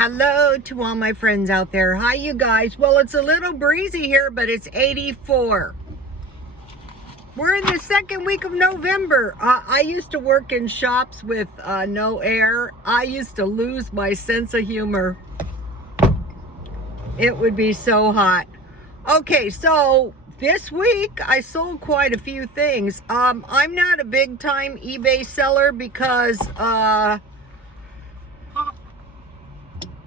Hello to all my friends out there. Hi, you guys. Well, it's a little breezy here, but it's 84. We're in the second week of November. I used to work in shops with no air. I used to lose my sense of humor. It would be so hot. Okay, so this week I sold quite a few things. I'm not a big time eBay seller because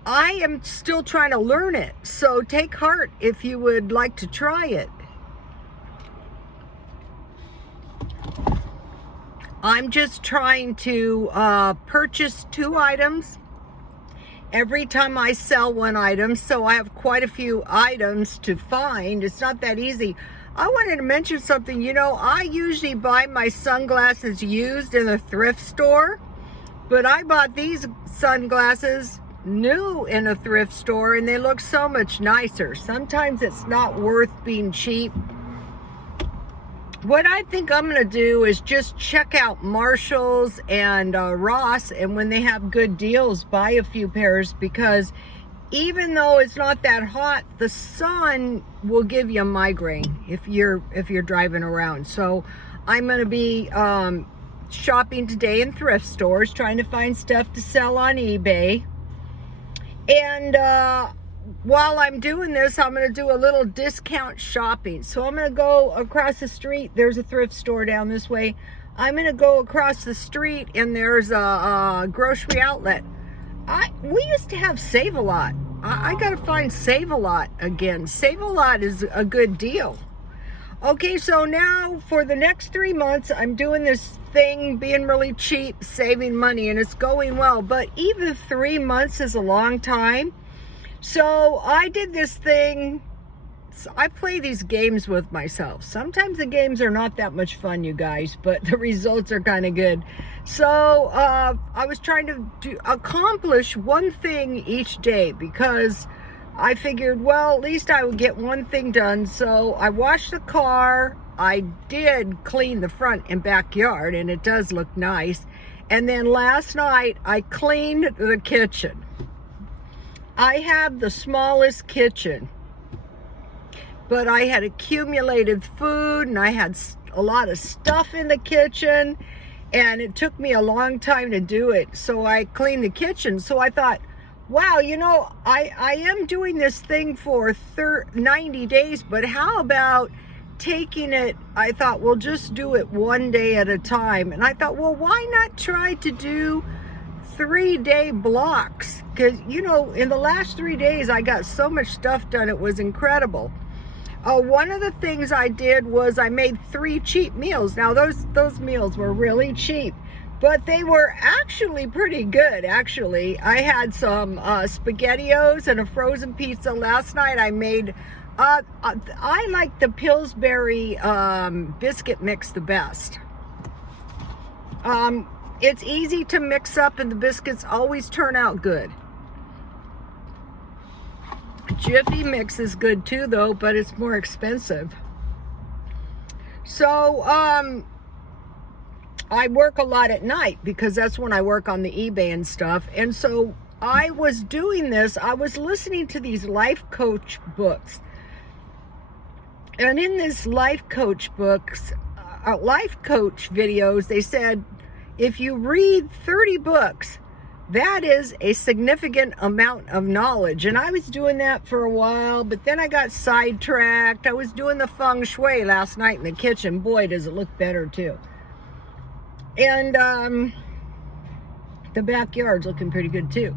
I am still trying to learn it. So take heart if you would like to try it. I'm just trying to purchase 2 items every time I sell 1 item. So I have quite a few items to find. It's not that easy. I wanted to mention something. You know, I usually buy my sunglasses used in a thrift store, but I bought these sunglasses new in a thrift store and they look so much nicer. Sometimes it's not worth being cheap. What I think I'm going to do is just check out Marshall's and Ross, and when they have good deals, buy a few pairs, because even though it's not that hot, the sun will give you a migraine if you're driving around. So I'm going to be shopping today in thrift stores, trying to find stuff to sell on eBay. And while I'm doing this, I'm going to do a little discount shopping. So I'm going to go across the street. There's a thrift store down this way. I'm going to go across the street and there's a grocery outlet. We used to have Save-A-Lot. I got to find Save-A-Lot again. Save-A-Lot is a good deal. Okay, so now for the next 3 months, I'm doing this thing, being really cheap, saving money, and it's going well. But even 3 months is a long time. So I did this thing. I play these games with myself. Sometimes the games are not that much fun, you guys, but the results are kind of good. So I was trying to accomplish one thing each day, because I figured, well, at least I would get one thing done. So I washed the car. I did clean the front and backyard, and it does look nice. And then last night, I cleaned the kitchen. I have the smallest kitchen, but I had accumulated food, and I had a lot of stuff in the kitchen, and it took me a long time to do it. So I cleaned the kitchen. So I thought, wow, you know, I am doing this thing for 90 days, but how about taking it? I thought, well, just do it one day at a time. And I thought, well, why not try to do 3-day blocks? Because, you know, in the last 3 days, I got so much stuff done. It was incredible. One of the things I did was I made 3 cheap meals. Now, those meals were really cheap, but they were actually pretty good, actually. I had some SpaghettiOs and a frozen pizza. Last night I made, I like the Pillsbury biscuit mix the best. It's easy to mix up, and the biscuits always turn out good. Jiffy Mix is good too, though, but it's more expensive. So, I work a lot at night because that's when I work on the eBay and stuff. And so I was doing this. I was listening to these life coach books. And in this life coach books, life coach videos, they said, if you read 30 books, that is a significant amount of knowledge. And I was doing that for a while, but then I got sidetracked. I was doing the feng shui last night in the kitchen. Boy, does it look better too. And the backyard's looking pretty good too.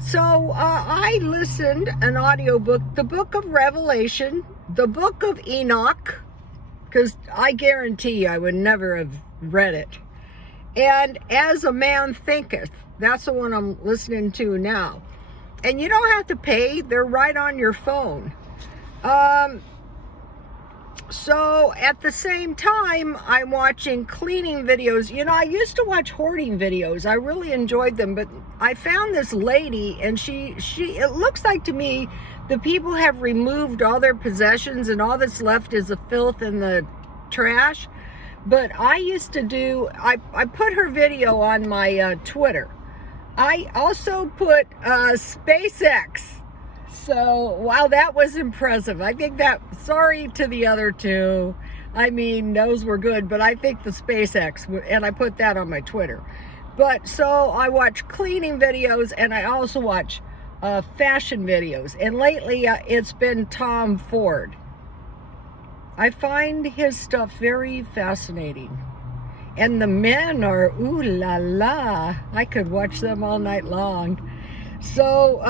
So I listened an audiobook, the Book of Revelation, the Book of Enoch, because I guarantee I would never have read it. And As a Man Thinketh, that's the one I'm listening to now. And you don't have to pay, they're right on your phone. So at the same time, I'm watching cleaning videos. You know, I used to watch hoarding videos. I really enjoyed them, but I found this lady, and it looks like to me the people have removed all their possessions and all that's left is the filth and the trash. But I used to do, I put her video on my Twitter. I also put SpaceX. So, wow, that was impressive. I think that, sorry to the other two. I mean, those were good, but I think the SpaceX, and I put that on my Twitter. But so I watch cleaning videos, and I also watch fashion videos. And lately, it's been Tom Ford. I find his stuff very fascinating. And the men are, ooh la la. I could watch them all night long. So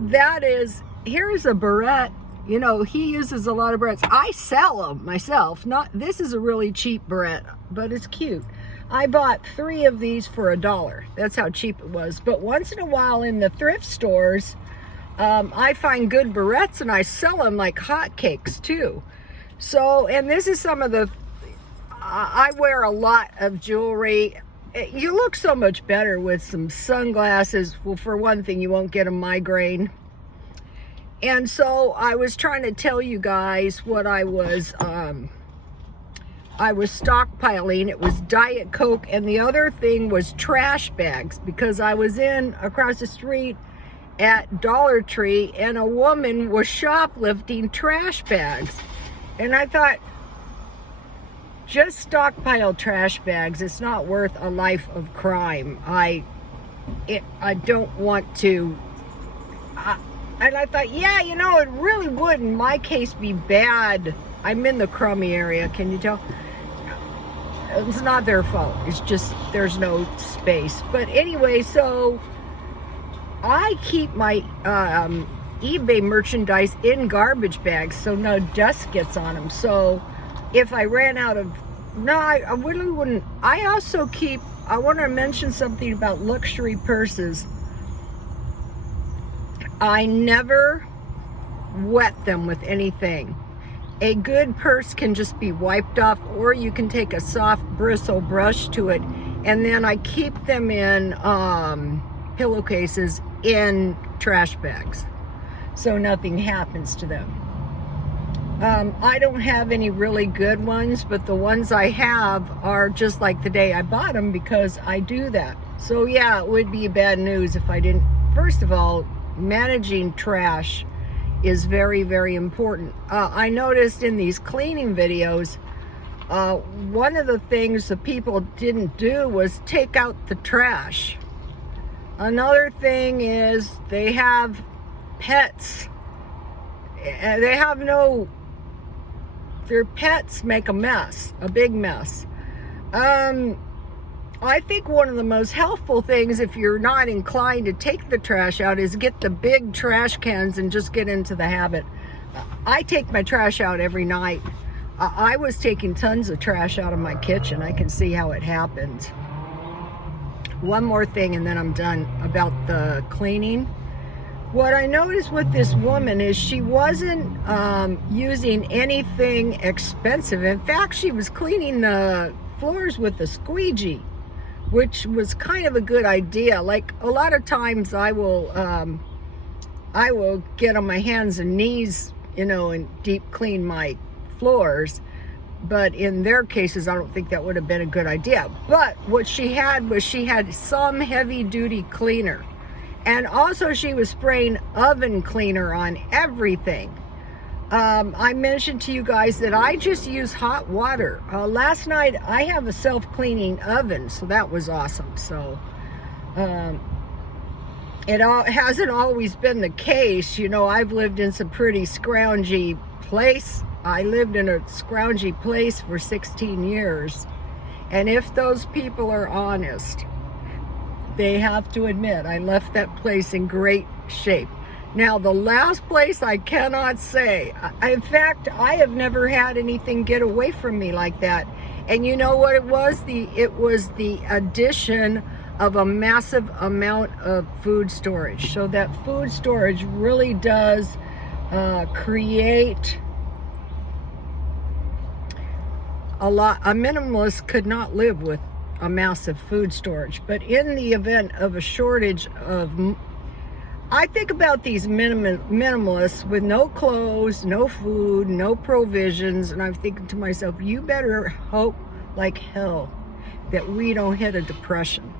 that is, here's a barrette. You know, he uses a lot of barrettes. I sell them myself. This is a really cheap barrette, but it's cute. I bought 3 of these for $1. That's how cheap it was. But once in a while in the thrift stores, I find good barrettes and I sell them like hotcakes too. So, and this is some of the, I wear a lot of jewelry. You look so much better with some sunglasses. Well, for one thing, you won't get a migraine. And so I was trying to tell you guys what I was stockpiling. It was Diet Coke, and the other thing was trash bags, because I was across the street at Dollar Tree and a woman was shoplifting trash bags. And I thought, just stockpile trash bags. It's not worth a life of crime. I don't want to. And I thought, yeah, you know, it really would, in my case, be bad. I'm in the crummy area, can you tell? It's not their fault. It's just there's no space. But anyway, so I keep my eBay merchandise in garbage bags so no dust gets on them. So if I ran out of, no, I really wouldn't. I also keep, I want to mention something about luxury purses. I never wet them with anything. A good purse can just be wiped off, or you can take a soft bristle brush to it, and then I keep them in pillowcases in trash bags so nothing happens to them. I don't have any really good ones, but the ones I have are just like the day I bought them, because I do that. So yeah, it would be bad news if I didn't. First of all, managing trash is very, very important. I noticed in these cleaning videos, one of the things the people didn't do was take out the trash. Another thing is they have pets. They have no, their pets make a mess, a big mess. I think one of the most helpful things, if you're not inclined to take the trash out, is get the big trash cans and just get into the habit. I take my trash out every night. I was taking tons of trash out of my kitchen. I can see how it happens. One more thing and then I'm done about the cleaning. What I noticed with this woman is she wasn't using anything expensive. In fact, she was cleaning the floors with a squeegee, which was kind of a good idea. Like a lot of times I will get on my hands and knees, you know, and deep clean my floors. But in their cases, I don't think that would have been a good idea. But what she had was she had some heavy duty cleaner. And also she was spraying oven cleaner on everything. I mentioned to you guys that I just use hot water. Last night I have a self-cleaning oven, so that was awesome. So it hasn't always been the case. You know, I've lived in some pretty scroungy place. I lived in a scroungy place for 16 years. And if those people are honest, they have to admit I left that place in great shape. Now, the last place I cannot say. In fact, I have never had anything get away from me like that. And you know what it was? It was the addition of a massive amount of food storage. So that food storage really does create a lot. A minimalist could not live with a massive food storage. But in the event of a shortage of, I think about these minimalists with no clothes, no food, no provisions, and I'm thinking to myself, you better hope like hell that we don't hit a depression.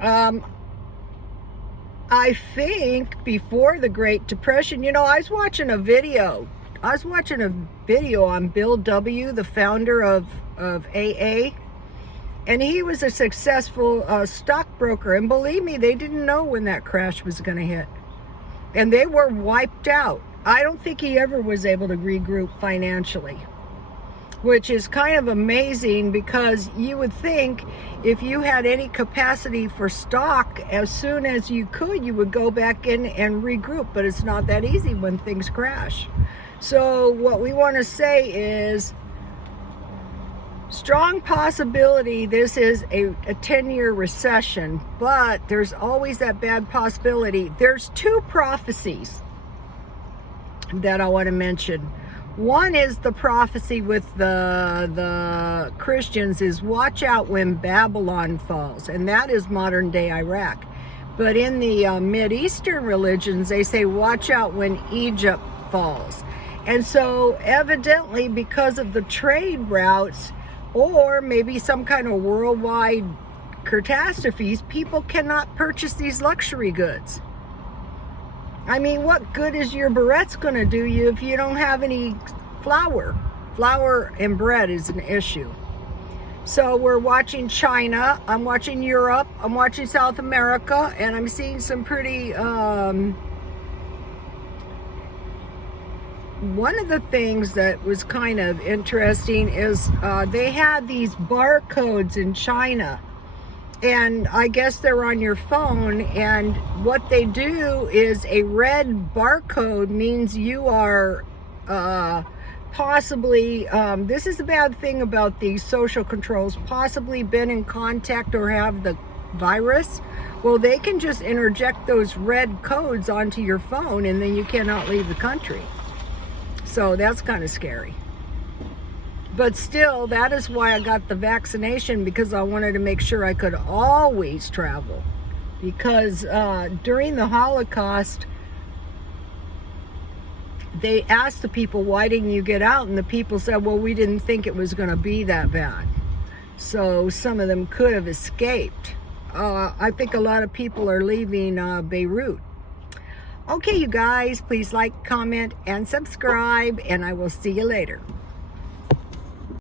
I think before the Great Depression, I was watching a video. On Bill W., the founder of AA. And he was a successful stockbroker. And believe me, they didn't know when that crash was going to hit. And they were wiped out. I don't think he ever was able to regroup financially, which is kind of amazing, because you would think if you had any capacity for stock, as soon as you could, you would go back in and regroup. But it's not that easy when things crash. So what we want to say is, strong possibility this is a 10-year recession, but there's always that bad possibility. There's two prophecies that I want to mention. One is the prophecy with the Christians is, watch out when Babylon falls, and that is modern day Iraq. But in the Mideastern religions, they say watch out when Egypt falls. And so evidently, because of the trade routes, or maybe some kind of worldwide catastrophes, people cannot purchase these luxury goods. I mean, what good is your barrettes going to do you if you don't have any flour? Flour and bread is an issue. So we're watching China, I'm watching Europe, I'm watching South America, and I'm seeing some pretty... One of the things that was kind of interesting is they had these barcodes in China, and I guess they're on your phone, and what they do is, a red barcode means you are possibly, this is the bad thing about these social controls, possibly been in contact or have the virus. Well, they can just interject those red codes onto your phone, and then you cannot leave the country. So that's kind of scary. But still, that is why I got the vaccination, because I wanted to make sure I could always travel. Because during the Holocaust, they asked the people, why didn't you get out? And the people said, well, we didn't think it was going to be that bad. So some of them could have escaped. I think a lot of people are leaving Beirut. Okay, you guys, please like, comment, and subscribe, and I will see you later.